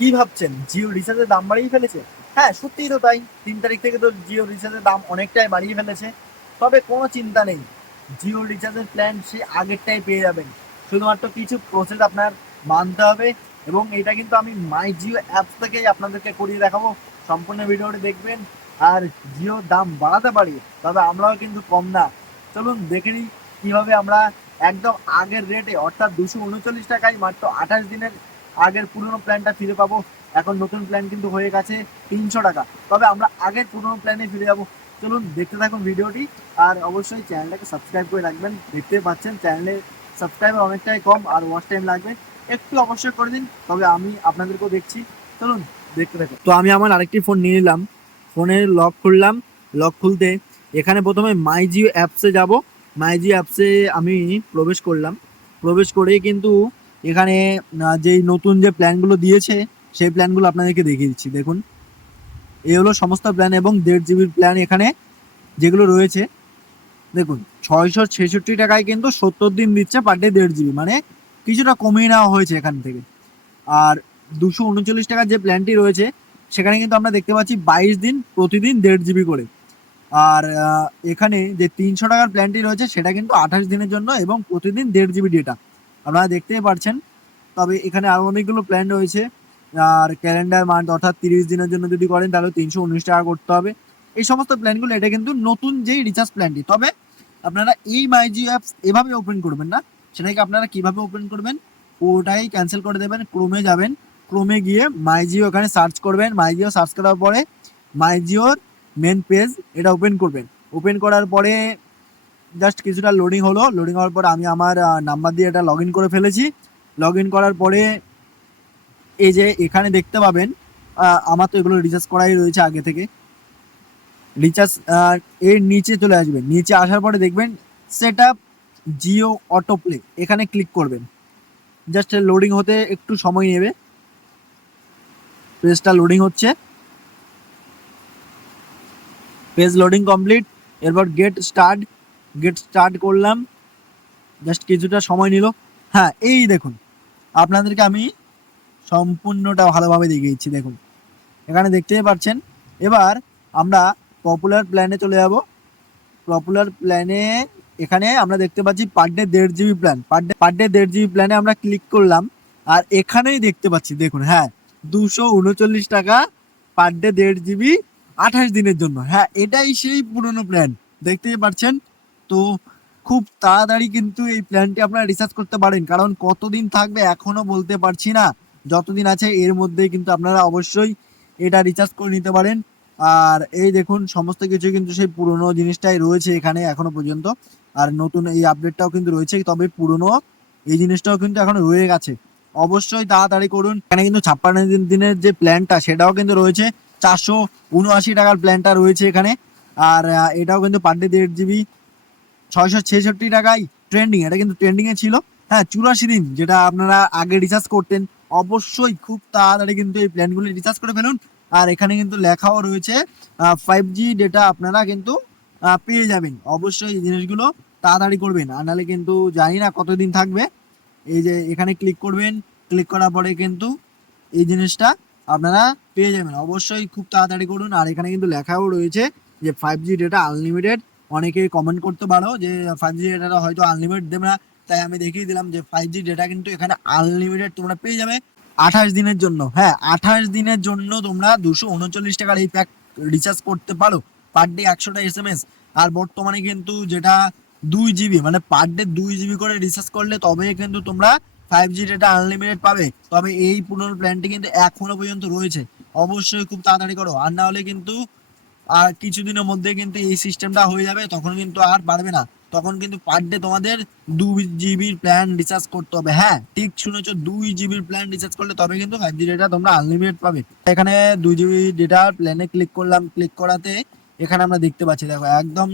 কি ভাবছেন? জিও রিচার্জের দাম বাড়িয়ে ফেলেছে? হ্যাঁ সত্যিই তো তাই। তিন তারিখ থেকে তো জিও রিচার্জের দাম অনেকটাই বাড়িয়ে ফেলেছে। তবে কোনো চিন্তা নেই। জিও রিচার্জের প্ল্যান সে আগেরটাই পেয়ে যাবেন। শুধুমাত্র কিছু প্রসেস আপনার মানতে হবে এবং এটা কিন্তু আমি মাই জিও অ্যাপস থেকেই আপনাদেরকে করিয়ে দেখাবো। সম্পূর্ণ ভিডিওটি দেখবেন আর জিও দাম বাড়াতে পারি, তবে আমরাও কিন্তু কম না। চলুন দেখে নিই কীভাবে আমরা একদম আগের রেটে অর্থাৎ দুশো উনচল্লিশ টাকায় মাত্র আঠাশ দিনের আগের পুরনো প্ল্যানটা ফিরে পাবো। এখন নতুন প্ল্যান কিন্তু হয়ে গেছে তিনশো টাকা। তবে আমরা আগের পুরনো প্ল্যানে ফিরে যাব। চলুন দেখতে থাকুন ভিডিওটি। আর অবশ্যই চ্যানেলটাকে সাবস্ক্রাইব করে রাখবেন। দেখতে পাচ্ছেন চ্যানেলে সাবস্ক্রাইবার অনেকটাই কম আর ওয়াচ টাইম লাগবে। একটু অবশ্যই করে দিন, তবে আমি আপনাদেরকেও দেখছি। চলুন দেখতে থাকুন। তো আমি আমার আরেকটি ফোন নিয়ে নিলাম। ফোনের লক খুললাম। লক খুলতে এখানে প্রথমে মাই জিও অ্যাপসে যাব। মাই জিও অ্যাপসে আমি প্রবেশ করলাম। প্রবেশ করেই কিন্তু এখানে যেই নতুন যে প্ল্যানগুলো দিয়েছে, সেই প্ল্যানগুলো আপনাদেরকে দেখিয়ে দিচ্ছি। দেখুন, এই হলো সমস্ত প্ল্যান এবং দেড় জিবির প্ল্যান এখানে যেগুলো রয়েছে। দেখুন, ছয়শো ছেষট্টি টাকায় কিন্তু সত্তর দিন দিচ্ছে পার ডে দেড় জিবি মানে কিছুটা কমিয়ে নেওয়া হয়েছে এখান থেকে। আর দুশো উনচল্লিশ টাকার যে প্ল্যানটি রয়েছে, সেখানে কিন্তু আমরা দেখতে পাচ্ছি বাইশ দিন প্রতিদিন দেড় জিবি করে। আর এখানে যে তিনশো টাকার প্ল্যানটি রয়েছে, সেটা কিন্তু আঠাশ দিনের জন্য এবং প্রতিদিন দেড় জিবি ডেটা আপনারা দেখতেই পারছেন। তবে এখানে আরও অনেকগুলো প্ল্যান রয়েছে। আর ক্যালেন্ডার মান্থ অর্থাৎ তিরিশ দিনের জন্য যদি করেন, তাহলে তিনশো উনিশ টাকা করতে হবে। এই সমস্ত প্ল্যানগুলো এটা কিন্তু নতুন যেই রিচার্জ প্ল্যানটি তবে আপনারা এই মাইজি অ্যাপস এভাবে ওপেন করবেন না। সেটাকে আপনারা কীভাবে ওপেন করবেন? ওটাই ক্যান্সেল করে দেবেন ক্রোমে যাবেন। ক্রোমে গিয়ে মাইজিও ওখানে সার্চ করবেন। মাইজিও সার্চ করার পরে মাইজিওর মেন পেজ এটা ওপেন করবেন। ওপেন করার পরে জাস্ট কিছুটা লোডিং হলো। লোডিং হওয়ার পর আমি আমার নাম্বার দিয়ে এটা লগ করে ফেলেছি। লগ করার পরে এই যে এখানে দেখতে পাবেন আমার তো এগুলো রিচার্জ করাই রয়েছে আগে থেকে। রিচার্জ এর নিচে চলে আসবেন। নিচে আসার পরে দেখবেন set up Jio auto play এখানে ক্লিক করবেন। জাস্ট লোডিং হতে একটু সময় নেবে। পেজটা লোডিং হচ্ছে। পেজ লোডিং কমপ্লিট এরপর গেট স্টার্ট গেট স্টার্ট করলাম। জাস্ট কিছুটা সময় নিল। হ্যাঁ এই দেখুন, আপনাদেরকে আমি সম্পূর্ণটা ভালোভাবে দেখিয়েছি দেখুন। এখানে দেখতেই পাচ্ছেন, এবার আমরা পপুলার প্ল্যানে চলে যাব। পপুলার প্ল্যানে এখানে আমরা দেখতে পাচ্ছি পার ডে দেড় GB plan per day per day দেড় জিবি প্ল্যানে আমরা ক্লিক করলাম, আর এখানেই দেখতে পাচ্ছি, দেখুন হ্যাঁ দুশো উনচল্লিশ টাকা পার ডে দেড় জিবি আঠাশ দিনের জন্য। হ্যাঁ এটাই সেই পুরনো প্ল্যান দেখতেই পাচ্ছেন তো খুব তাড়াতাড়ি কিন্তু এই প্ল্যানটি আপনারা রিসার্চ করতে পারেন। কারণ কতদিন থাকবে এখনও বলতে পারছি না। যতদিন আছে এর মধ্যে কিন্তু আপনারা অবশ্যই এটা রিচার্জ করে নিতে পারেন। আর এই দেখুন, সমস্ত কিছু কিন্তু সেই পুরনো জিনিসটাই রয়েছে এখানে এখনও পর্যন্ত। আর নতুন এই আপডেটটাও কিন্তু রয়েছে, তবে পুরনো এই জিনিসটাও কিন্তু এখন রয়ে গেছে। অবশ্যই তাড়াতাড়ি করুন। এখানে কিন্তু ছাপ্পান্ন দিনের যে প্ল্যানটা সেটাও কিন্তু রয়েছে। চারশো উনআশি টাকার প্ল্যানটা রয়েছে এখানে। আর এটাও কিন্তু পার ডে দেড় জিবি ছয়শো ছেষট্টি টাকায় ট্রেন্ডিং এটা কিন্তু ট্রেন্ডিংয়ে ছিল। হ্যাঁ চুরাশি দিন যেটা আপনারা আগে রিচার্জ করতেন, অবশ্যই খুব তাড়াতাড়ি কিন্তু এই প্ল্যানগুলি রিচার্জ করে ফেলুন। আর এখানে কিন্তু লেখাও রয়েছে ফাইভ জি ডেটা আপনারা কিন্তু পেয়ে যাবেন। অবশ্যই এই জিনিসগুলো তাড়াতাড়ি করবেন। আর নাহলে কিন্তু জানি না কতদিন থাকবে। এই যে এখানে ক্লিক করবেন ক্লিক করার পরে কিন্তু এই জিনিসটা আপনারা পেয়ে যাবেন। অবশ্যই খুব তাড়াতাড়ি করুন। আর এখানে কিন্তু লেখাও রয়েছে যে ফাইভ জি ডেটা আনলিমিটেড অনেকেই কমেন্ট করতে পারো যে ফাইভ জি ডেটাটা হয়তো আনলিমিটেড দেবে না। তাই আমি দেখিয়ে দিলাম যে ফাইভ জি ডেটা কিন্তু এখানে আনলিমিটেড তোমরা পেয়ে যাবে আঠাশ দিনের জন্য। হ্যাঁ আঠাশ দিনের জন্য তোমরা দুশো উনচল্লিশ টাকার এই প্যাক রিচার্জ করতে পারো। পার ডে একশোটা এস এম এস আর বর্তমানে কিন্তু যেটা দুই জিবি মানে পার ডে দুই জিবি করে রিচার্জ করলে তবে কিন্তু তোমরা ফাইভ জি ডেটা আনলিমিটেড পাবে। তবে এই পুরনো প্ল্যানটি কিন্তু এখনও পর্যন্ত রয়েছে। অবশ্যই খুব তাড়াতাড়ি করো। আর না হলে কিন্তু আর কিছুদিনের মধ্যে কিন্তু এই সিস্টেমটা হয়ে যাবে, তখন কিন্তু আর পারবে না। তখন কিন্তু পার ডে তোমাদের দুই জিবির প্ল্যান রিচার্জ করতে হবে। হ্যাঁ ঠিক শুনেছো দুই জিবির প্ল্যান রিচার্জ করলে তবে কিন্তু ফাইভ জি ডেটা তোমরা আনলিমিটেড পাবে। এখানে দুই জিবি ডেটা প্ল্যানে ক্লিক করলাম ক্লিক করাতে এখানে আমরা দেখতে পাচ্ছি, দেখো একদম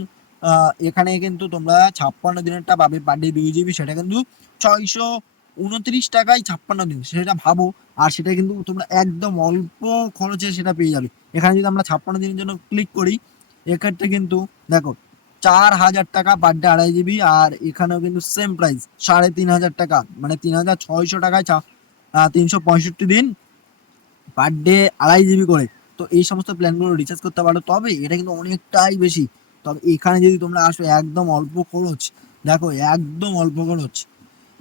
এখানে কিন্তু তোমরা ছাপ্পান্ন দিনেরটা পাবে পার ডে দুই জিবি সেটা কিন্তু ছয়শো উনত্রিশ টাকায় ছাপ্পান্ন দিন, সেটা ভাবো। আর সেটা কিন্তু তোমরা একদম অল্প খরচে সেটা পেয়ে যাবে। এখানে যদি আমরা ছাপ্পান্ন দিনের জন্য ক্লিক করি, এক্ষেত্রে কিন্তু দেখো, চার হাজার টাকা পার ডে আড়াই জিবি আর এখানেও কিন্তু সেম প্রাইস সাড়ে তিন হাজার টাকা মানে তিন হাজার ছয়শো টাকায় তিনশো পঁয়ষট্টি দিন পার ডে আড়াই জিবি করে। তো এই সমস্ত প্ল্যানগুলো রিচার্জ করতে পারো। তবে এটা কিন্তু অনেকটাই বেশি। তবে এখানে যদি তোমরা আসো, একদম অল্প খরচ, দেখো, একদম অল্প খরচ।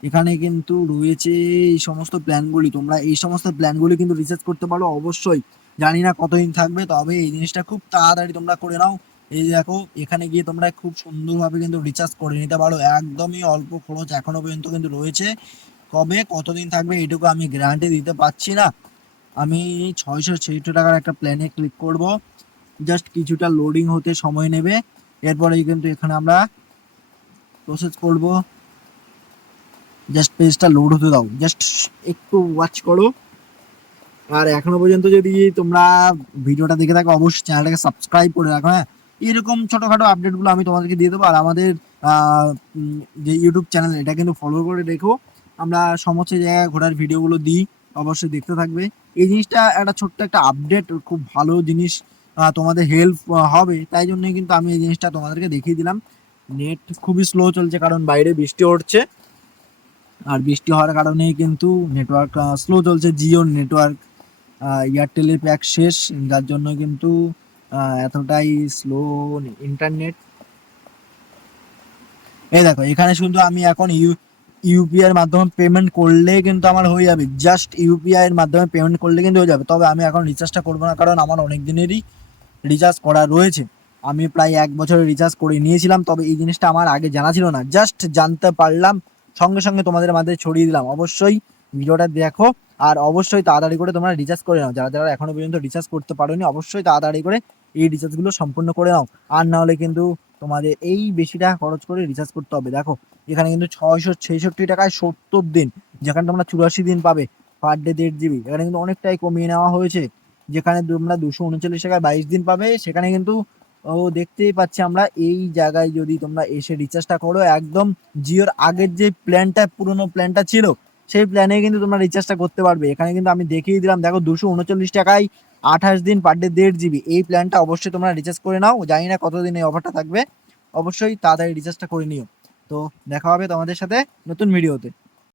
এখানে কিন্তু রয়েছে এই সমস্ত প্ল্যানগুলি তোমরা এই সমস্ত প্ল্যানগুলি কিন্তু রিচার্জ করতে পারো অবশ্যই। জানি না কতদিন থাকবে, তবে এই জিনিসটা খুব তাড়াতাড়ি তোমরা করে নাও। এই দেখো, এখানে গিয়ে তোমরা খুব সুন্দরভাবে কিন্তু রিচার্জ করে নিতে পারো। একদমই অল্প খরচ এখনও পর্যন্ত কিন্তু রয়েছে। কবে, কতদিন থাকবে এটুকু আমি গ্যারান্টি দিতে পারছি না। আমি ছয়শো ছেষট্টি টাকার একটা প্ল্যানে ক্লিক করব। জাস্ট কিছুটা লোডিং হতে সময় নেবে। এরপরেই কিন্তু এখানে আমরা প্রসেস করব। জাস্ট পেজটা লোড হতে দাও। জাস্ট একটু ওয়াচ করো। আর এখনও পর্যন্ত যদি তোমরা ভিডিওটা দেখে থাকো, অবশ্যই চ্যানেলটাকে সাবস্ক্রাইব করে রাখো হ্যাঁ? এরকম ছোটোখাটো আপডেটগুলো আমি তোমাদেরকে দিয়ে দেবো। আর আমাদের যে ইউটিউব চ্যানেল এটা কিন্তু ফলো করে রেখো। আমরা সমস্ত জায়গায় ঘোরার ভিডিওগুলো দিই, অবশ্যই দেখতে থাকবে। এই জিনিসটা একটা ছোট্ট একটা আপডেট খুব ভালো জিনিস তোমাদের হেল্প হবে। তাই জন্যই কিন্তু আমি এই জিনিসটা তোমাদেরকে দেখিয়ে দিলাম। নেট খুবই স্লো চলছে, কারণ বাইরে বৃষ্টি হচ্ছে। আর বৃষ্টি হওয়ার কারণেই কিন্তু নেটওয়ার্ক স্লো চলছে, জিও নেটওয়ার্ক এয়ারটেলের প্যাক শেষ, যার জন্য কিন্তু এতটাই স্লো ইন্টারনেট এই দেখো, এখানে শুধু আমি এখন ইউ ইউপিআই এর মাধ্যমে পেমেন্ট করলে কিন্তু আমার হয়ে যাবে। জাস্ট ইউপিআই এর মাধ্যমে পেমেন্ট করলে কিন্তু হয়ে যাবে। তবে আমি এখন রিচার্জটা করব না, কারণ আমার অনেক দিনেরই রিচার্জ করা রয়েছে। আমি প্রায় এক বছরের রিচার্জ করে নিয়েছিলাম, তবে এই জিনিসটা আমার আগে জানা ছিল না। জাস্ট জানতে পারলাম, সঙ্গে সঙ্গে তোমাদের মাঝে ছড়িয়ে দিলাম। অবশ্যই ভিডিওটা দেখো আর অবশ্যই তাড়াতাড়ি করে তোমরা রিচার্জ করে নাও। যারা যারা এখনও পর্যন্ত রিচার্জ করতে পারোনি, অবশ্যই তাড়াতাড়ি করে এই রিচার্জগুলো সম্পূর্ণ করে নাও। আর না হলে কিন্তু তোমাদের এই বেশি টাকা খরচ করে রিচার্জ করতে হবে। দেখো, এখানে কিন্তু ছয়শো ছেষট্টি টাকায় সত্তর দিন, যেখানে তোমরা চুরাশি দিন পাবে পার ডে দেড় জিবি এখানে কিন্তু অনেকটাই কমিয়ে নেওয়া হয়েছে। যেখানে তোমরা দুশো উনচল্লিশ টাকায় বাইশ দিন পাবে, সেখানে কিন্তু, ও দেখতেই পাচ্ছি আমরা এই জায়গায় যদি তোমরা এসে রিচার্জটা করো, একদম জিওর আগের যে প্ল্যানটা পুরোনো প্ল্যানটা ছিল সেই প্ল্যানে কিন্তু তোমরা রিচার্জটা করতে পারবে। এখানে কিন্তু আমি দেখিয়ে দিলাম, দেখো দুশো উনচল্লিশ টাকায় আঠাশ দিন পার ডে দেড় জিবি এই প্ল্যানটা অবশ্যই তোমরা রিচার্জ করে নাও। জানি না কতদিন এই অফারটা থাকবে। অবশ্যই তাড়াতাড়ি রিচার্জটা করে নিও। তো দেখা হবে তোমাদের সাথে নতুন ভিডিওতে